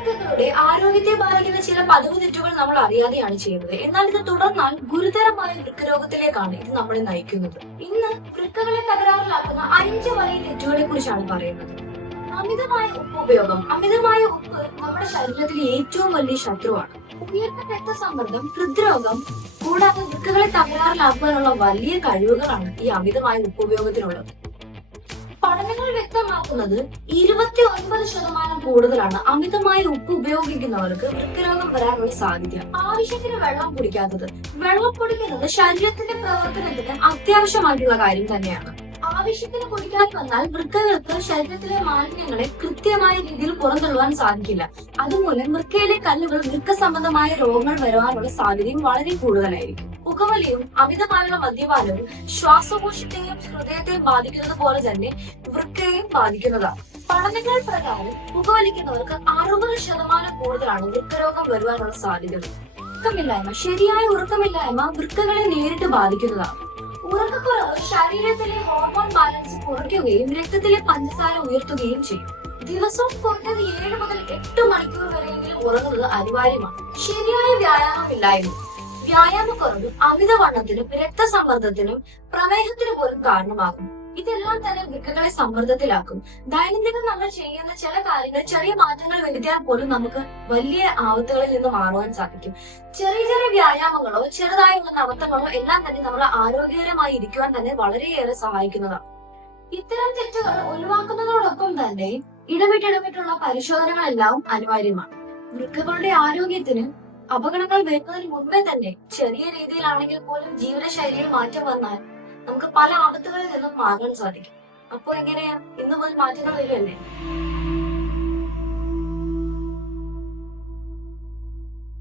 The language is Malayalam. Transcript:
വൃക്കകളുടെ ആരോഗ്യത്തെ ബാധിക്കുന്ന ചില പതിവ് തെറ്റുകൾ നമ്മൾ അറിയാതെയാണ് ചെയ്യുന്നത്. എന്നാൽ ഇത് തുടർന്നാൽ ഗുരുതരമായ വൃക്കരോഗത്തിലേക്കാണ് ഇത് നമ്മളെ നയിക്കുന്നത്. ഇന്ന് വൃക്കകളെ തകരാറിലാക്കുന്ന 5 വലിയ തെറ്റുകളെ കുറിച്ചാണ് പറയുന്നത്. അമിതമായ ഉപ്പ് ഉപയോഗം. അമിതമായ ഉപ്പ് നമ്മുടെ ശരീരത്തിലെ ഏറ്റവും വലിയ ശത്രുവാണ്. ഉയർന്ന രക്തസമ്മർദ്ദം, ഹൃദ്രോഗം കൂടാതെ വൃക്കകളെ തകരാറിലാക്കാനുള്ള വലിയ കഴിവുകളാണ് ഈ അമിതമായ ഉപ്പ് ഉപയോഗത്തിനുള്ളത്. പഠനങ്ങൾ വ്യക്തമാക്കുന്നത് 29% കൂടുതലാണ് അമിതമായ ഉപ്പ് ഉപയോഗിക്കുന്നവർക്ക് വൃക്കരോഗം വരാനുള്ള സാധ്യത. ആവശ്യത്തിന് വെള്ളം കുടിക്കാത്തത്. വെള്ളം കുടിക്കുന്നത് ശരീരത്തിന്റെ പ്രവർത്തനത്തിന് അത്യാവശ്യമായിട്ടുള്ള കാര്യം തന്നെയാണ്. ആവശ്യത്തിന് കുടിക്കാതെ വന്നാൽ വൃക്കകൾക്ക് ശരീരത്തിലെ മാലിന്യങ്ങളെ കൃത്യമായ രീതിയിൽ പുറന്തള്ളുവാൻ സാധിക്കില്ല. അതുമൂലം വൃക്കയിലെ കല്ലുകൾ വൃക്ക സംബന്ധമായ രോഗങ്ങൾ വരാനുള്ള സാധ്യതയും വളരെ കൂടുതലായിരിക്കും. പുകവലിയും അമിതമായുള്ള മദ്യപാനവും ശ്വാസകോശത്തെയും ഹൃദയത്തെയും ബാധിക്കുന്നത് പോലെ തന്നെ വൃക്കയെയും ബാധിക്കുന്നതാണ്. പഠനങ്ങൾ പ്രകാരം പുകവലിക്കുന്നവർക്ക് 60% കൂടുതലാണ് വൃക്കരോഗം വരുവാനുള്ള സാധ്യത. ഉറക്കമില്ലായ്മ. ശരിയായ ഉറക്കമില്ലായ്മ വൃക്കകളെ നേരിട്ട് ബാധിക്കുന്നതാണ്. ഉറക്കക്കുറവ് ശരീരത്തിലെ ഹോർമോൺ ബാലൻസ് കുറയ്ക്കുകയും രക്തത്തിലെ പഞ്ചസാര ഉയർത്തുകയും ചെയ്യും. ദിവസവും കുറഞ്ഞത് 7 മുതൽ 8 മണിക്കൂർ വരെയെങ്കിലും ഉറങ്ങുന്നത് അനിവാര്യമാണ്. ശരിയായ വ്യായാമമില്ലായ്മ. വ്യായാമക്കുറവ് അമിതവണ്ണത്തിനും രക്തസമ്മർദ്ദത്തിനും പ്രമേഹത്തിനും പോലും കാരണമാകും. ഇതെല്ലാം തന്നെ വൃക്കകളെ സമ്മർദ്ദത്തിലാക്കും. ദൈനംദിനം നമ്മൾ ചെയ്യുന്ന ചില കാര്യങ്ങൾ, ചെറിയ മാറ്റങ്ങൾ വരുത്തിയാൽ പോലും നമുക്ക് വലിയ ആപത്തുകളിൽ നിന്ന് മാറുവാൻ സാധിക്കും. ചെറിയ ചെറിയ വ്യായാമങ്ങളോ ചെറുതായുള്ള നടത്തങ്ങളോ എല്ലാം തന്നെ നമ്മൾ ആരോഗ്യകരമായി ഇരിക്കുവാൻ തന്നെ വളരെയേറെ സഹായിക്കുന്നതാണ്. ഇത്തരം തെറ്റുകൾ ഒഴിവാക്കുന്നതോടൊപ്പം തന്നെ ഇടവിട്ടുള്ള പരിശോധനകളെല്ലാം അനിവാര്യമാണ്. വൃക്കകളുടെ ആരോഗ്യത്തിന് അപകടങ്ങൾ വരുന്നതിന് മുൻപേ തന്നെ ചെറിയ രീതിയിലാണെങ്കിൽ പോലും ജീവിതശൈലിയിൽ മാറ്റം വന്നാൽ നമുക്ക് പല ആപത്തുകളിൽ നിന്നും മാറാൻ സാധിക്കും. അപ്പോൾ എങ്ങനെയാ ഇന്നു മുതൽ മാറ്റങ്ങൾ വരുമല്ലേ?